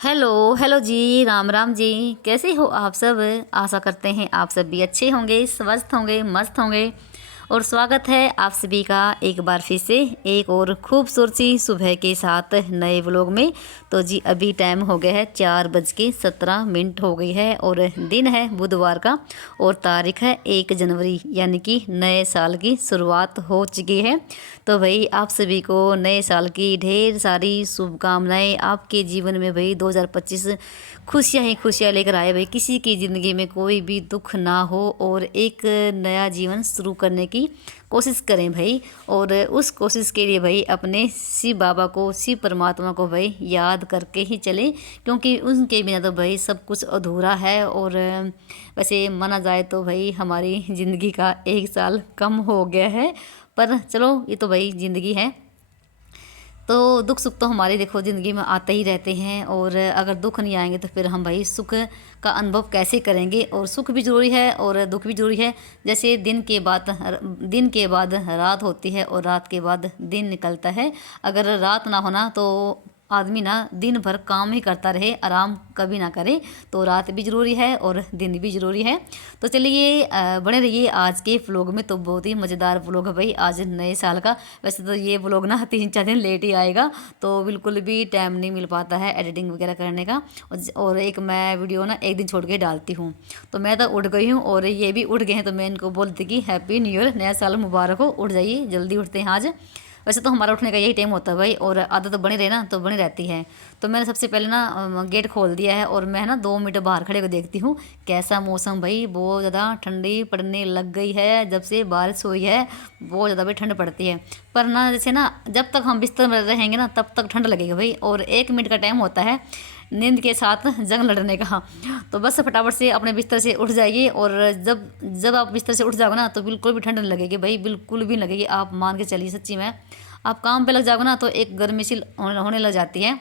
Hello hello जी, राम राम जी। कैसे हो आप सब? आशा करते हैं आप सब भी अच्छे होंगे, स्वस्थ होंगे, मस्त होंगे। और स्वागत है आप सभी का एक बार फिर से एक और खूबसूरत सी सुबह के साथ नए व्लॉग में। तो जी अभी टाइम हो गया है 4:17 हो गई है और दिन है बुधवार का और तारीख है 1 जनवरी, यानी कि नए साल की शुरुआत हो चुकी है। तो भाई आप सभी को नए साल की ढेर सारी शुभकामनाएं। आपके जीवन में भाई 2025 खुशियाँ ही खुशियाँ लेकर आए भाई। किसी की ज़िंदगी में कोई भी दुख ना हो और एक नया जीवन शुरू करने की कोशिश करें भाई। और उस कोशिश के लिए भाई अपने शिव बाबा को, शिव परमात्मा को भाई याद करके ही चलें, क्योंकि उनके बिना तो भाई सब कुछ अधूरा है। और वैसे माना जाए तो भाई हमारी ज़िंदगी का 1 साल कम हो गया है, पर चलो ये तो भाई ज़िंदगी है। तो दुख सुख तो हमारी देखो ज़िंदगी में आते ही रहते हैं, और अगर दुख नहीं आएंगे तो फिर हम भाई सुख का अनुभव कैसे करेंगे। और सुख भी ज़रूरी है और दुख भी ज़रूरी है। जैसे दिन के बाद रात होती है और रात के बाद दिन निकलता है। अगर रात ना होना तो आदमी ना दिन भर काम ही करता रहे, आराम कभी ना करे। तो रात भी ज़रूरी है और दिन भी ज़रूरी है। तो चलिए बने रहिए आज के व्लॉग में। तो बहुत ही मज़ेदार व्लॉग है भाई आज नए साल का। वैसे तो ये व्लॉग ना 3-4 दिन लेट ही आएगा, तो बिल्कुल भी टाइम नहीं मिल पाता है एडिटिंग वगैरह करने का। और एक मैं वीडियो ना एक दिन छोड़ के डालती हूँ। तो मैं तो उठ गई हूँ और ये भी उठ गए हैं, तो मैं इनको बोलती कि हैप्पी न्यू ईयर, नया साल मुबारक हो। उठ जाइए, जल्दी उठते हैं आज। वैसे तो हमारा उठने का यही टाइम होता है भाई, और आदत तो बनी रहे ना तो बनी रहती है। तो मैंने सबसे पहले ना गेट खोल दिया है और मैं ना 2 मिनट बाहर खड़े होकर देखती हूँ कैसा मौसम भाई। बहुत ज़्यादा ठंडी पड़ने लग गई है जब से बारिश हुई है। बहुत ज़्यादा भाई ठंड पड़ती है, पर ना जैसे ना जब तक हम बिस्तर में रहेंगे ना तब तक ठंड लगेगी भाई। और 1 मिनट का टाइम होता है नींद के साथ जंग लड़ने का। तो बस फटाफट से अपने बिस्तर से उठ जाइए, और जब जब आप बिस्तर से उठ जाओगे ना तो बिल्कुल भी ठंड नहीं लगेगी भाई, बिल्कुल भी नहीं लगेगी। आप मान के चलिए, सच्ची में आप काम पे लग जाओगे ना तो एक गर्मी सी होने लग जाती है।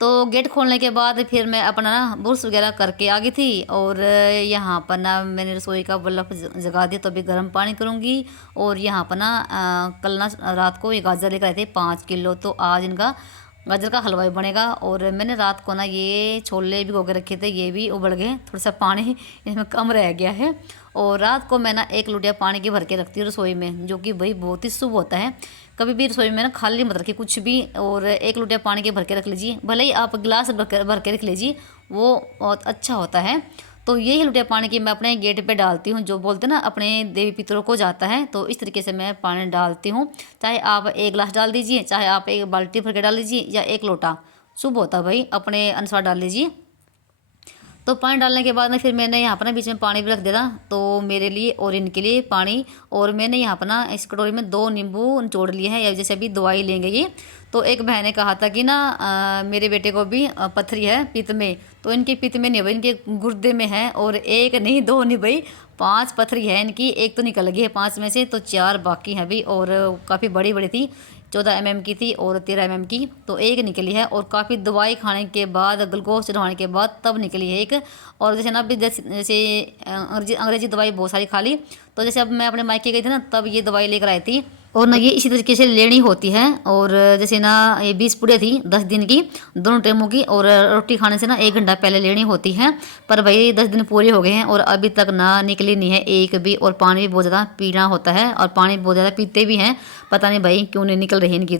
तो गेट खोलने के बाद फिर मैं अपना ना ब्रश वगैरह करके आ गई थी, और यहाँ पर ना मैंने रसोई का बल्ब जगा दिया। तो अभी गर्म पानी करूँगी। और यहाँ पर ना कल ना रात को ये गाजर लेकर आए थे 5 किलो, तो आज इनका गाजर का हलवा भी बनेगा। और मैंने रात को ना ये छोले भी के रखे थे, ये भी उबल गए। थोड़ा सा पानी इसमें कम रह गया है। और रात को मैं ना 1 लोटिया पानी की भर के रखती हूँ रसोई में, जो कि भाई बहुत ही शुभ होता है। कभी भी रसोई में ना खाली मत रखिए कुछ भी, और 1 लोटिया पानी के भर के रख लीजिए। भले ही आप गिलास भर के रख लीजिए, वो बहुत अच्छा होता है। तो यही लोटिया पानी की मैं अपने गेट पे डालती हूँ। जो बोलते हैं ना अपने देवी पितरों को जाता है, तो इस तरीके से मैं पानी डालती हूँ। चाहे आप 1 गिलास डाल दीजिए, चाहे आप 1 बाल्टी भर के डाल लीजिए, या 1 लोटा, शुभ होता है भाई, अपने अनुसार डाल लीजिए। तो पानी डालने के बाद ना फिर मैंने यहाँ पर ना बीच में पानी भी रख दिया था, तो मेरे लिए और इनके लिए पानी। और मैंने यहाँ पर ना इस कटोरी में 2 नींबू निचोड़ लिए हैं, या जैसे अभी दवाई लेंगे ये। तो एक बहन ने कहा था कि ना मेरे बेटे को भी पथरी है पित्त में। तो इनके पित्त में नहीं भाई, इनके गुर्दे में है। और एक नहीं, दो नहीं भाई, 5 पथरी है इनकी। एक तो निकल गई है 5 में से, तो 4 बाकी हैं अभी। और काफ़ी बड़ी बड़ी थी, 14 mm की थी और 13 mm की। तो एक निकली है, और काफ़ी दवाई खाने के बाद, ग्लूकोज चढ़वाने के बाद तब निकली है एक। और जैसे ना अभी जैसे जैसे अंग्रेजी दवाई बहुत सारी खा ली। तो जैसे अब मैं अपने मायके गई थी ना, तब ये दवाई लेकर आई थी। और ना ये इसी तरीके से लेनी होती है। और जैसे ना ये 20 पुड़िया थी 10 दिन की, दोनों टाइमों की। और रोटी खाने से ना 1 घंटा पहले लेनी होती है। पर भाई 10 दिन पूरे हो गए हैं और अभी तक ना निकली नहीं है एक भी। और पानी भी बहुत ज़्यादा पीना होता है, और पानी बहुत ज़्यादा पीते भी हैं। पता नहीं भाई क्यों नहीं निकल रही इनकी।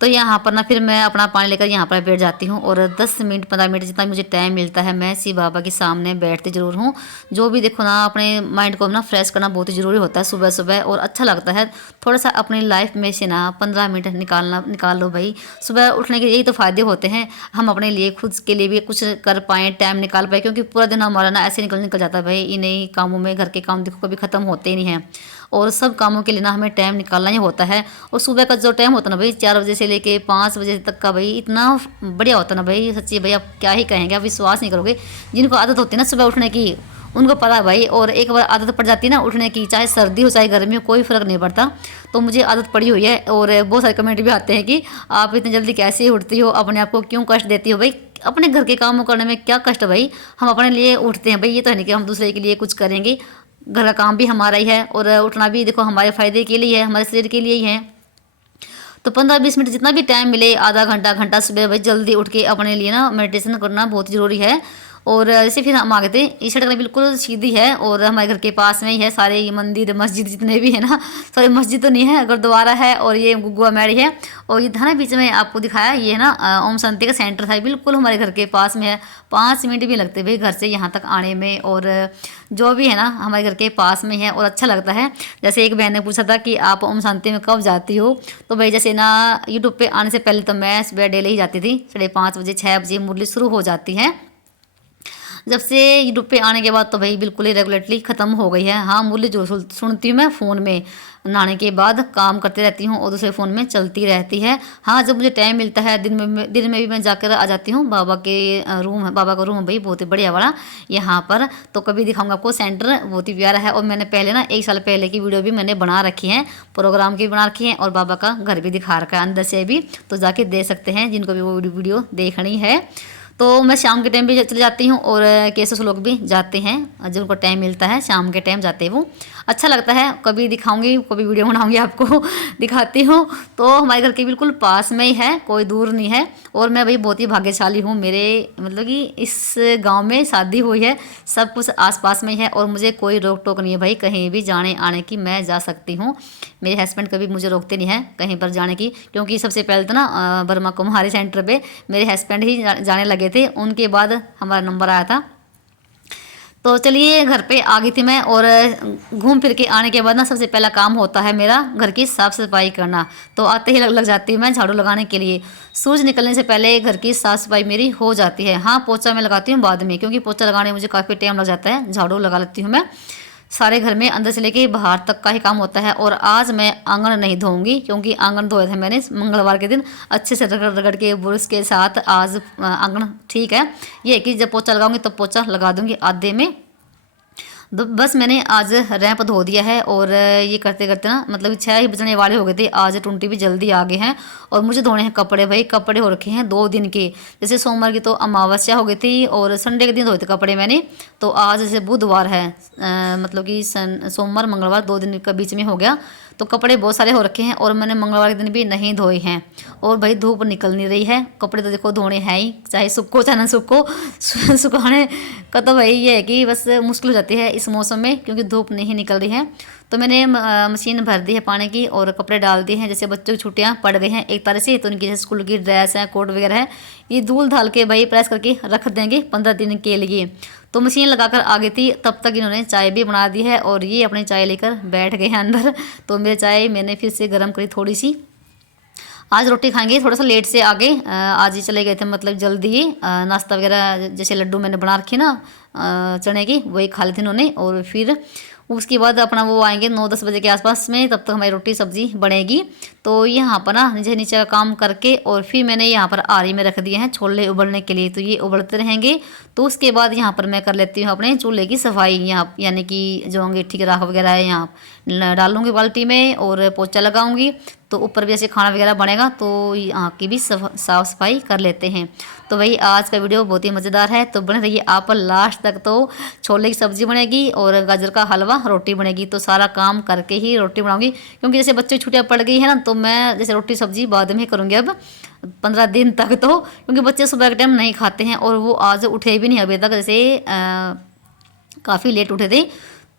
तो यहाँ पर ना फिर मैं अपना पानी लेकर यहाँ पर बैठ जाती हूँ, और 10 मिनट 15 मिनट जितना मुझे टाइम मिलता है मैं शिव बाबा के सामने बैठती ज़रूर हूँ। जो भी देखो ना, अपने माइंड को ना फ्रेश करना बहुत ही ज़रूरी होता है सुबह सुबह, और अच्छा लगता है। थोड़ा सा अपनी लाइफ में से ना 15 मिनट निकाल लो भाई। सुबह उठने के यही तो फ़ायदे होते हैं, हम अपने लिए खुद के लिए भी कुछ कर पाएँ, टाइम निकाल पाएँ। क्योंकि पूरा दिन हमारा ना ऐसे निकल जाता है भाई इन्हीं कामों में। घर के काम देखो कभी ख़त्म होते ही नहीं हैं, और सब कामों के लिए ना हमें टाइम निकालना ही होता है। और सुबह का जो टाइम होता है ना भाई, 4 बजे से लेके 5 बजे तक का भाई, इतना बढ़िया होता है ना भाई, सच्ची भाई आप क्या ही कहेंगे, आप विश्वास नहीं करोगे। जिनको आदत होती है ना सुबह उठने की, उनको पता है भाई। और एक बार आदत पड़ जाती है ना उठने की, चाहे सर्दी हो चाहे गर्मी हो, कोई फ़र्क नहीं पड़ता। तो मुझे आदत पड़ी हुई है। और बहुत सारे कमेंट भी आते हैं कि आप इतनी जल्दी कैसे उठती हो, अपने आप को क्यों कष्ट देती हो। भाई अपने घर के कामों करने में क्या कष्ट है भाई, हम अपने लिए उठते हैं भाई। ये तो है नहीं कि हम दूसरे के लिए कुछ करेंगे। घर का काम भी हमारा ही है, और उठना भी देखो हमारे फ़ायदे के लिए है, हमारे शरीर के लिए ही है। तो 15-20 मिनट जितना भी टाइम मिले, आधा घंटा घंटा सुबह भाई जल्दी उठ के अपने लिए ना मेडिटेशन करना बहुत ज़रूरी है। और जैसे फिर हम आ गए थे, ये सड़क बिल्कुल सीधी है और हमारे घर के पास में ही है सारे ये मंदिर मस्जिद जितने भी है ना। सॉरी मस्जिद तो नहीं है, गुरुद्वारा है और ये गुग्गुआ मैड़ी है। और ये था ना बीच में आपको दिखाया, ये है ना ओम शांति का सेंटर था, बिल्कुल हमारे घर के पास में है। 5 मिनट भी लगते भाई घर से यहाँ तक आने में, और जो भी है ना हमारे घर के पास में है और अच्छा लगता है। जैसे एक बहन ने पूछा था कि आप ओम शांति में कब जाती हो, तो भाई जैसे ना यूट्यूब पे आने से पहले तो मैं सुबह डेली ही जाती थी, 5:30 बजे 6 बजे मुरली शुरू हो जाती है। जब से यूट्यूब पे आने के बाद तो भाई बिल्कुल ही रेगुलेटली ख़त्म हो गई है। हाँ मुरली जो सुनती हूँ मैं फ़ोन में, नहाने के बाद काम करती रहती हूँ और दूसरे फ़ोन में चलती रहती है। हाँ जब मुझे टाइम मिलता है दिन में भी मैं जाकर आ जाती हूँ। बाबा के रूम है, बाबा का रूम है भाई बहुत ही बढ़िया वाला यहाँ पर। तो कभी दिखाऊंगा आपको, सेंटर बहुत ही प्यारा है। और मैंने पहले ना 1 साल पहले की वीडियो भी मैंने बना रखी है, प्रोग्राम की भी बना रखी है और बाबा का घर भी दिखा रखा है अंदर से भी, तो जाके देख सकते हैं जिनको भी वो वीडियो देखनी है। तो मैं शाम के टाइम भी चले जाती हूँ और केसेस लोग भी जाते हैं, जिनको टाइम मिलता है शाम के टाइम जाते हैं, वो अच्छा लगता है। कभी दिखाऊंगी, कभी वीडियो बनाऊंगी आपको दिखाती हूँ। तो हमारे घर के बिल्कुल पास में ही है, कोई दूर नहीं है। और मैं भाई बहुत ही भाग्यशाली हूँ, मेरे मतलब कि इस गांव में शादी हुई है, सब कुछ आसपास में ही है और मुझे कोई रोक टोक नहीं है भाई कहीं भी जाने आने की, मैं जा सकती हूँ। मेरे हस्बैंड कभी मुझे रोकते नहीं है कहीं पर जाने की, क्योंकि सबसे पहले तो ना ब्रह्मा कुमारी सेंटर पे मेरे हस्बैंड ही जाने लगे थे, उनके बाद हमारा नंबर आया था। तो चलिए घर पे आ गई थी मैं, और घूम फिर के आने के बाद ना सबसे पहला काम होता है मेरा घर की साफ़ सफाई करना। तो आते ही लग जाती हूँ मैं झाड़ू लगाने के लिए। सूरज निकलने से पहले घर की साफ़ सफाई मेरी हो जाती है। हाँ पोछा मैं लगाती हूँ बाद में, क्योंकि पोछा लगाने में मुझे काफ़ी टाइम लग जाता है, झाड़ू लगा लेती हूँ मैं। सारे घर में अंदर से लेके बाहर तक का ही काम होता है। और आज मैं आंगन नहीं धोऊंगी, क्योंकि आंगन धोए थे मैंने मंगलवार के दिन अच्छे से रगड़ रगड़ के ब्रश के साथ। आज आंगन ठीक है, ये है कि जब पोछा लगाऊंगी तब पोछा लगा दूंगी आधे में। बस मैंने आज रैंप धो दिया है, और ये करते करते ना मतलब 6 ही बजने वाले हो गए थे। आज 20 भी जल्दी आ गए हैं। और मुझे धोने हैं कपड़े भाई, कपड़े हो रखे हैं 2 दिन के। जैसे सोमवार की तो अमावस्या हो गई थी और संडे के दिन धोए थे कपड़े मैंने। तो आज जैसे बुधवार है, मतलब कि सोमवार मंगलवार 2 दिन का बीच में हो गया, तो कपड़े बहुत सारे हो रखे हैं और मैंने मंगलवार के दिन भी नहीं धोए हैं। और भाई धूप निकल नहीं रही है, कपड़े तो देखो धोने हैं ही, चाहे सूखो चाहे ना सूखो। सुखाने का तो भाई ये है कि बस मुश्किल हो जाती है इस मौसम में, क्योंकि धूप नहीं निकल रही है। तो मैंने मशीन भर दी है पानी की और कपड़े डाल दिए हैं। जैसे बच्चों की छुट्टियां पड़ गई हैं एक तरह से, तो उनकी जैसे स्कूल की ड्रेस है, कोट वगैरह है, ये धूल धाल के भाई प्रेस करके रख देंगे 15 दिन के लिए। तो मशीन लगाकर आ गई थी, तब तक इन्होंने चाय भी बना दी है और ये अपनी चाय लेकर बैठ गए हैं अंदर। तो मेरी चाय मैंने फिर से गर्म करी थोड़ी सी। आज रोटी खाएंगे थोड़ा सा लेट से आगे, आज ही चले गए थे मतलब जल्दी ही। नाश्ता वगैरह जैसे लड्डू मैंने बना रखे ना चने की, वही खा ली थी उन्होंने। और फिर उसके बाद अपना वो आएंगे 9-10 बजे के आसपास में, तब तक हमारी रोटी सब्जी बनेगी। तो यहाँ पर ना नीचे का काम करके और फिर मैंने यहाँ पर आरी में रख दिए हैं छोले उबलने के लिए, तो ये उबलते रहेंगे। तो उसके बाद यहाँ पर मैं कर लेती हूँ अपने चूल्हे की सफाई, यहाँ यानी कि जो अंगीठी की राख वगैरह है यहाँ डालूंगी बाल्टी में और पोछा लगाऊंगी। तो ऊपर भी ऐसे खाना वगैरह बनेगा, तो यहाँ की भी साफ़ सफाई कर लेते हैं। तो भाई आज का वीडियो बहुत ही मज़ेदार है, तो बने रहिए आप लास्ट तक। तो छोले की सब्ज़ी बनेगी और गाजर का हलवा, रोटी बनेगी। तो सारा काम करके ही रोटी बनाऊंगी, क्योंकि जैसे बच्चों की छुट्टियाँ पड़ गई है ना, तो मैं जैसे रोटी सब्ज़ी बाद में करूँगी अब 15 दिन तक। तो क्योंकि बच्चे सुबह के टाइम नहीं खाते हैं और वो आज उठे भी नहीं अभी तक, जैसे काफ़ी लेट उठे थे।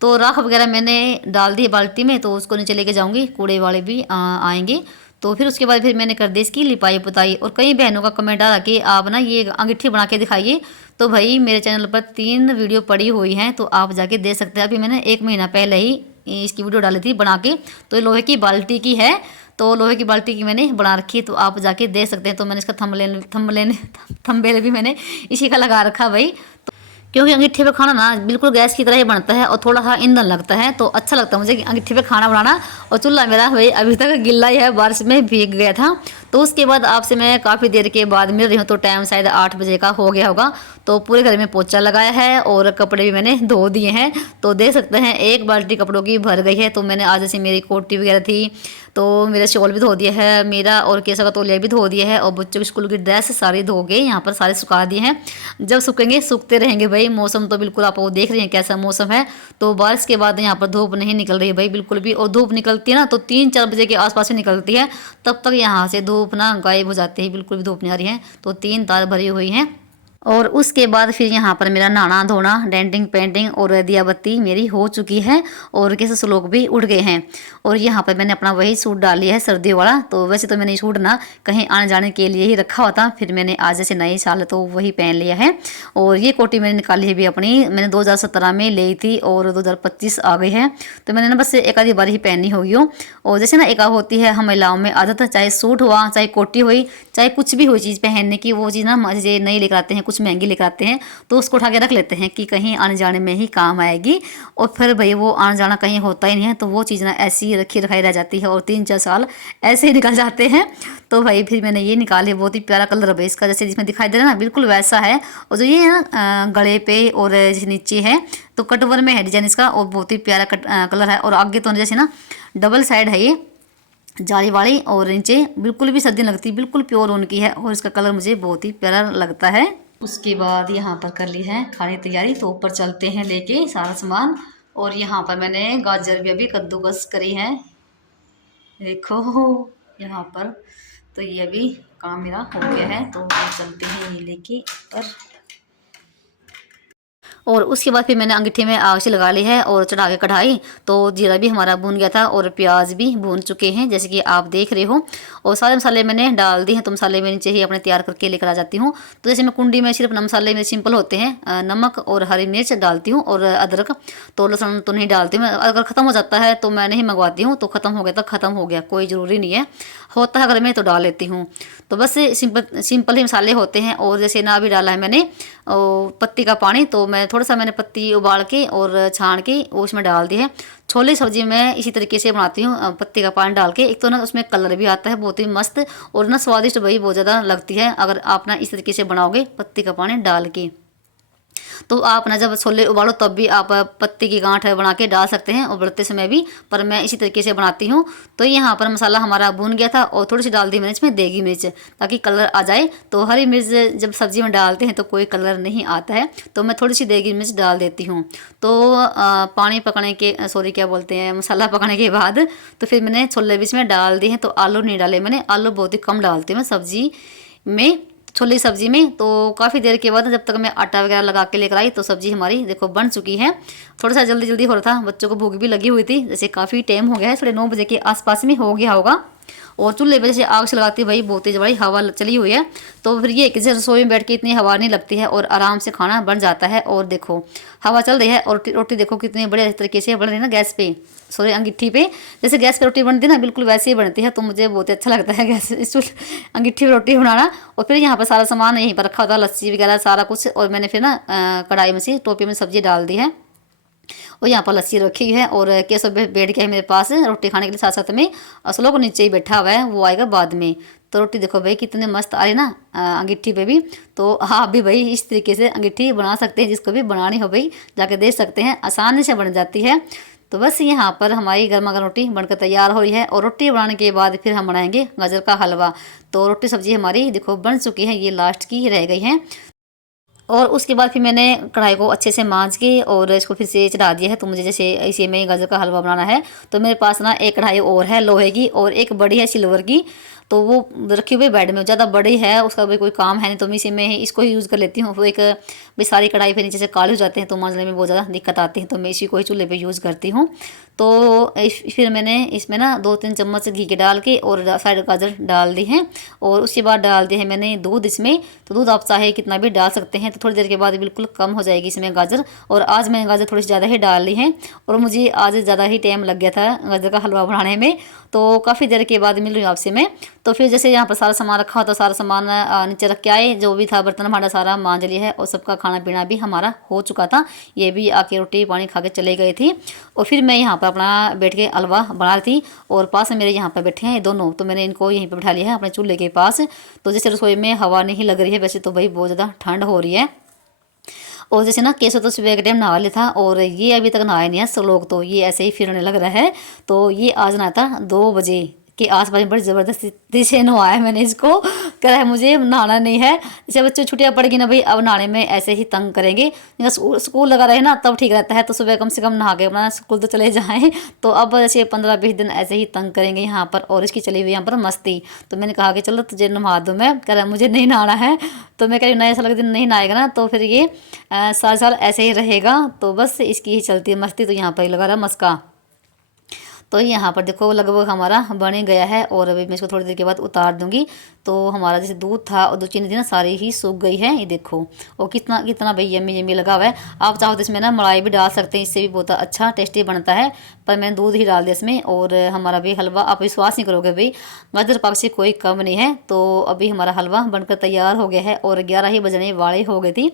तो राख वगैरह मैंने डाल दी बाल्टी में, तो उसको नीचे लेके जाऊंगी, कूड़े वाले भी आएंगे। तो फिर उसके बाद फिर मैंने कर दी इसकी लिपाई पुताई। और कई बहनों का कमेंट आ रहा कि आप ना ये अंगीठी बना के दिखाइए। तो भाई मेरे चैनल पर 3 वीडियो पड़ी हुई हैं, तो आप जाके देख सकते हैं। अभी मैंने 1 महीना पहले ही इसकी वीडियो डाली थी बना के। तो ये लोहे की बाल्टी की है, तो लोहे की बाल्टी की मैंने बना रखी है, तो आप जाके देख सकते हैं। तो मैंने इसका थंबनेल भी मैंने इसी का लगा रखा भाई। क्योंकि अंगीठी पे खाना ना बिल्कुल गैस की तरह ही बनता है और थोड़ा सा ईंधन लगता है, तो अच्छा लगता है मुझे कि अंगीठी पे खाना बनाना। और चूल्हा मेरा भाई अभी तक गिल्ला ही है, बारिश में भीग गया था। तो उसके बाद आपसे मैं काफ़ी देर के बाद मिल रही हूँ। तो टाइम शायद 8 बजे का हो गया होगा। तो पूरे घर में पोछा लगाया है और कपड़े भी मैंने धो दिए हैं। तो देख सकते हैं एक बाल्टी कपड़ों की भर गई है। तो मैंने आज जैसे मेरी कोटी वगैरह थी तो मेरा शॉल भी धो दिया है, मेरा और केसा का तौलिया भी धो दिया है, और बच्चों की स्कूल की ड्रेस सारी धो गए, यहाँ पर सारे सुखा दिए हैं। जब सूखेंगे सूखते रहेंगे भाई। मौसम तो बिल्कुल आप वो देख रहे हैं कैसा मौसम है। तो बारिश के बाद यहाँ पर धूप नहीं निकल रही है भाई बिल्कुल भी। और धूप निकलती है ना तो 3-4 बजे के आसपास ही निकलती है, तब तक यहाँ से धूप ना गायब हो जाती है, बिल्कुल भी धूप नहीं आ रही है। तो 3 तार भरी हुई हैं। और उसके बाद फिर यहाँ पर मेरा नहाना धोना, डेंटिंग पेंटिंग और दिया बत्ती मेरी हो चुकी है, और कैसे श्लोक भी उड़ गए हैं। और यहाँ पर मैंने अपना वही सूट डाल लिया है सर्दियों वाला। तो वैसे तो मैंने ये सूट ना कहीं आने जाने के लिए ही रखा हुआ था, फिर मैंने आज जैसे नए साल तो वही पहन लिया है। और ये कोटी मैंने निकाली है भी अपनी, मैंने 2017 में ली थी और 2025 आ गई है। तो मैंने ना बस एक आधी बार ही पहनी होगी हो। और जैसे ना एक होती है हम महिलाओं में आदत है, चाहे सूट हुआ चाहे कोटी हुई चाहे कुछ भी हुई चीज़ पहनने की, वो चीज़ ना मुझे नई लेकर आते हैं, कुछ महंगी लेकर आते हैं, तो उसको उठा के रख लेते हैं कि कहीं आने जाने में ही काम आएगी। और फिर भाई वो आना जाना कहीं होता ही नहीं है, तो वो चीज़ ना ऐसी ही रखी रखाई रह जाती है और 3-4 साल ऐसे ही निकल जाते हैं। तो भाई फिर मैंने ये निकाली, बहुत ही प्यारा कलर है इसका, जैसे जिसमें दिखाई दे रहा है ना बिल्कुल वैसा है। और जो ये है ना गले पे और जैसे नीचे है तो कटवर में है डिजाइन इसका, और बहुत ही प्यारा कलर है। और आगे तो जैसे ना डबल साइड है ये जाली वाली, और नीचे बिल्कुल भी सर्दी लगती, बिल्कुल प्योर ऊन की है, और इसका कलर मुझे बहुत ही प्यारा लगता है। उसके बाद यहाँ पर कर ली है खाने की तैयारी, तो ऊपर चलते हैं लेके सारा सामान। और यहाँ पर मैंने गाजर भी अभी कद्दूकस करी है, देखो यहाँ पर। तो ये भी काम मेरा हो गया है, तो चलते हैं ये लेके ऊपर। और उसके बाद फिर मैंने अंगीठी में आग से लगा ली है और चढ़ा के कढ़ाई। तो जीरा भी हमारा भून गया था और प्याज भी भून चुके हैं जैसे कि आप देख रहे हो। और सारे मसाले मैंने डाल दिए हैं, तो मसाले मैं नीचे ही अपने तैयार करके लेकर आ जाती हूँ। तो जैसे मैं कुंडी में सिर्फ मसाले मेरे सिंपल होते हैं, नमक और हरी मिर्च डालती हूँ और अदरक, तो लहसुन तो नहीं डालती हूँ। अगर ख़त्म हो जाता है तो मैं नहीं मंगवाती हूँ, तो ख़त्म हो गया तो ख़त्म हो गया, कोई ज़रूरी नहीं है, होता है घर में तो डाल लेती हूँ। तो बस सिंपल ही मसाले होते हैं। और जैसे ना अभी डाला है मैंने पत्ती का पानी, तो मैं थोड़ा सा मैंने पत्ती उबाल के और छान के वो उसमें डाल दी है। छोले सब्जी मैं इसी तरीके से बनाती हूँ, पत्ती का पानी डाल के। एक तो ना उसमें कलर भी आता है बहुत ही मस्त, और ना स्वादिष्ट भाई बहुत ज़्यादा लगती है अगर आप ना इस तरीके से बनाओगे पत्ती का पानी डाल के। तो आप ना जब छोले उबालो तब भी आप पत्ती की गांठ बना के डाल सकते हैं, उबलते समय भी, पर मैं इसी तरीके से बनाती हूँ। तो यहाँ पर मसाला हमारा भून गया था, और थोड़ी सी डाल दी मैंने इसमें देगी मिर्च ताकि कलर आ जाए। तो हरी मिर्च जब सब्जी में डालते हैं तो कोई कलर नहीं आता है, तो मैं थोड़ी सी देगी मिर्च डाल देती हूँ। तो पानी पकने के सॉरी क्या बोलते हैं मसाला पकने के बाद तो फिर मैंने छोले भी इसमें डाल दिए हैं। तो आलू नहीं डाले मैंने, आलू बहुत ही कम डालती हूँ मैं सब्जी में, छोले की सब्जी में। तो काफ़ी देर के बाद जब तक मैं आटा वगैरह लगा के लेकर आई तो सब्जी हमारी देखो बन चुकी है। थोड़ा सा जल्दी जल्दी हो रहा था, बच्चों को भूख भी लगी हुई थी, जैसे काफ़ी टाइम हो गया है, 9:30 बजे के आसपास में हो गया होगा। और चूल्हे पर जैसे आग से लगाती भाई बहुत तेज बड़ी हवा चली हुई है, तो फिर ये कि जैसे रसोई में बैठ के इतनी हवा नहीं लगती है और आराम से खाना बन जाता है। और देखो हवा चल रही है, और रोटी देखो कितने बड़े तरीके से बन रही है ना गैस पे, सॉरी अंगीठी पे। जैसे गैस पे रोटी बनती है ना बिल्कुल वैसे ही बनती है, तो मुझे बहुत अच्छा लगता है गैस इस अंगीठी पे रोटी बनाना। और फिर यहाँ पर सारा सामान यहीं पर रखा होता है, लस्सी वगैरह सारा कुछ। और मैंने फिर ना कढ़ाई में से टोपी में सब्जी डाल दी है, और यहाँ पर लस्सी रखी है। और केसव बैठ गया है मेरे पास रोटी खाने के लिए, साथ साथ में असलों को नीचे ही बैठा हुआ है, वो आएगा बाद में। तो रोटी देखो भाई कितने मस्त आ रही ना अंगीठी पे भी। तो आप भी भाई इस तरीके से अंगीठी बना सकते हैं, जिसको भी बनानी हो भाई जाके देख सकते हैं, आसानी से बन जाती है। तो बस यहाँ पर हमारी गर्मा गर्म रोटी बनकर तैयार हो रही है, और रोटी बनाने के बाद फिर हम बनाएंगे गाजर का हलवा। तो रोटी सब्जी हमारी देखो बन चुकी है, ये लास्ट की रह गई है। और उसके बाद फिर मैंने कढ़ाई को अच्छे से मांज के और इसको फिर से चढ़ा दिया है। तो मुझे जैसे इसी में गाजर का हलवा बनाना है, तो मेरे पास ना एक कढ़ाई और है लोहे की, और एक बड़ी है सिल्वर की। तो वो रखी हुई बेड में, ज़्यादा बड़ी है, उसका भी कोई काम है नहीं, तो मैं इसी में इसको ही यूज़ कर लेती हूँ। वो एक भी सारी कढ़ाई फिर नीचे से काले हो जाते हैं, तो मांजने में बहुत ज़्यादा दिक्कत आती है, तो मैं इसी को ही चूल्हे पे यूज़ करती हूँ। तो फिर मैंने इसमें ना 2-3 चम्मच घी के डाल के और साइड गाजर डाल दी हैं, और उसके बाद डाल दिया है मैंने दूध इसमें। तो दूध आप चाहे कितना भी डाल सकते हैं, तो थोड़ी देर के बाद बिल्कुल कम हो जाएगी इसमें गाजर। और आज मैंने गाजर थोड़ी सी ज़्यादा ही डाल ली हैं, और मुझे आज ज़्यादा ही टाइम लग गया था गाजर का हलवा बनाने में। तो काफ़ी देर के बाद मिल रही हूँ आपसे मैं। तो फिर जैसे यहाँ पर सारा सामान रखा हो तो सारा सामान नीचे रख के आए, जो भी था बर्तन भांडा सारा मांज लिया है और सबका खाना पीना भी हमारा हो चुका था। ये भी आके रोटी पानी खा के चले गए थे और फिर मैं यहाँ पर अपना बैठ के हलवा बना रही थी और पास में मेरे यहाँ पर बैठे हैं ये दोनों, तो मैंने इनको यहीं पर बैठा लिया है अपने चूल्हे के पास। तो जैसे रसोई में हवा नहीं लग रही है, वैसे तो भाई बहुत ज़्यादा ठंड हो रही है। और जैसे ना केसो तो सुबह के टाइम नहा लिया था और ये अभी तक नहाया नहीं है, सब लोग तो ये ऐसे ही फिरने लग रहा है। तो ये आज नहाया था 2 बजे के आसपास, बड़ी ज़बरदस्ती से नहवाया मैंने इसको, कह रहा है मुझे नहाना नहीं है। जैसे बच्चों छुट्टियाँ पड़ेगी ना भाई, अब नहाने में ऐसे ही तंग करेंगे। स्कूल लगा रहे ना तब ठीक रहता है, तो सुबह कम से कम नहा के अपना स्कूल तो चले जाएँ। तो अब जैसे 15-20 दिन ऐसे ही तंग करेंगे यहाँ पर, और इसकी चली हुई यहाँ पर मस्ती। तो मैंने कहा कि चलो तुझे नहा दूँ मैं, कह रहा है मुझे नहीं नहाना है। तो मैं कह रही नए साल के दिन नहीं नहाएगा ना तो फिर ये साल साल ऐसे ही रहेगा। तो बस इसकी ही चलती है मस्ती। तो यहाँ पर ही लगा रहा मस्का। तो यहाँ पर देखो लगभग हमारा बन ही गया है और अभी मैं इसको थोड़ी देर के बाद उतार दूंगी। तो हमारा जैसे दूध था और दूध चीनी थी ना सारी ही सूख गई है, ये देखो। और कितना कितना भाई यम्मी यम्मी लगा हुआ है। आप चाहो तो इसमें ना मलाई भी डाल सकते हैं, इससे भी बहुत अच्छा टेस्टी बनता है, पर मैंने दूध ही डाल दिया इसमें। और हमारा भी हलवा आप विश्वास नहीं करोगे भाई, गाजर पाक से कोई कम नहीं है। तो अभी हमारा हलवा बनकर तैयार हो गया है और 11 ही बजने वाले हो गए थी।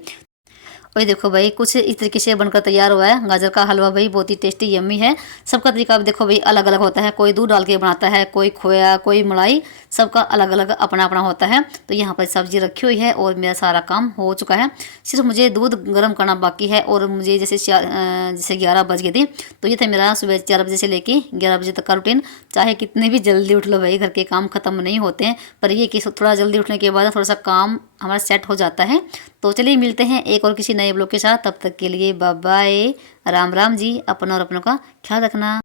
और ये देखो भाई कुछ इस तरीके से बनकर तैयार हुआ है गाजर का हलवा भाई, बहुत ही टेस्टी यम्मी है। सबका तरीका भी देखो भाई अलग अलग होता है, कोई दूध डाल के बनाता है, कोई खोया, कोई मलाई, सबका अलग अलग अपना अपना होता है। तो यहाँ पर सब्जी रखी हुई है और मेरा सारा काम हो चुका है, सिर्फ मुझे दूध गर्म करना बाकी है। और मुझे जैसे 11 बज गए थे, तो ये था मेरा सुबह 4 बजे से लेके 11 बजे तक का रूटीन। चाहे कितने भी जल्दी उठ लो भाई, घर के काम खत्म नहीं होते हैं, पर ये कि थोड़ा जल्दी उठने के बाद थोड़ा सा काम हमारा सेट हो जाता है। तो चलिए मिलते हैं एक और किसी नए ब्लॉग के साथ, तब तक के लिए बाय बाय, राम राम जी। अपना और अपनों का ख्याल रखना।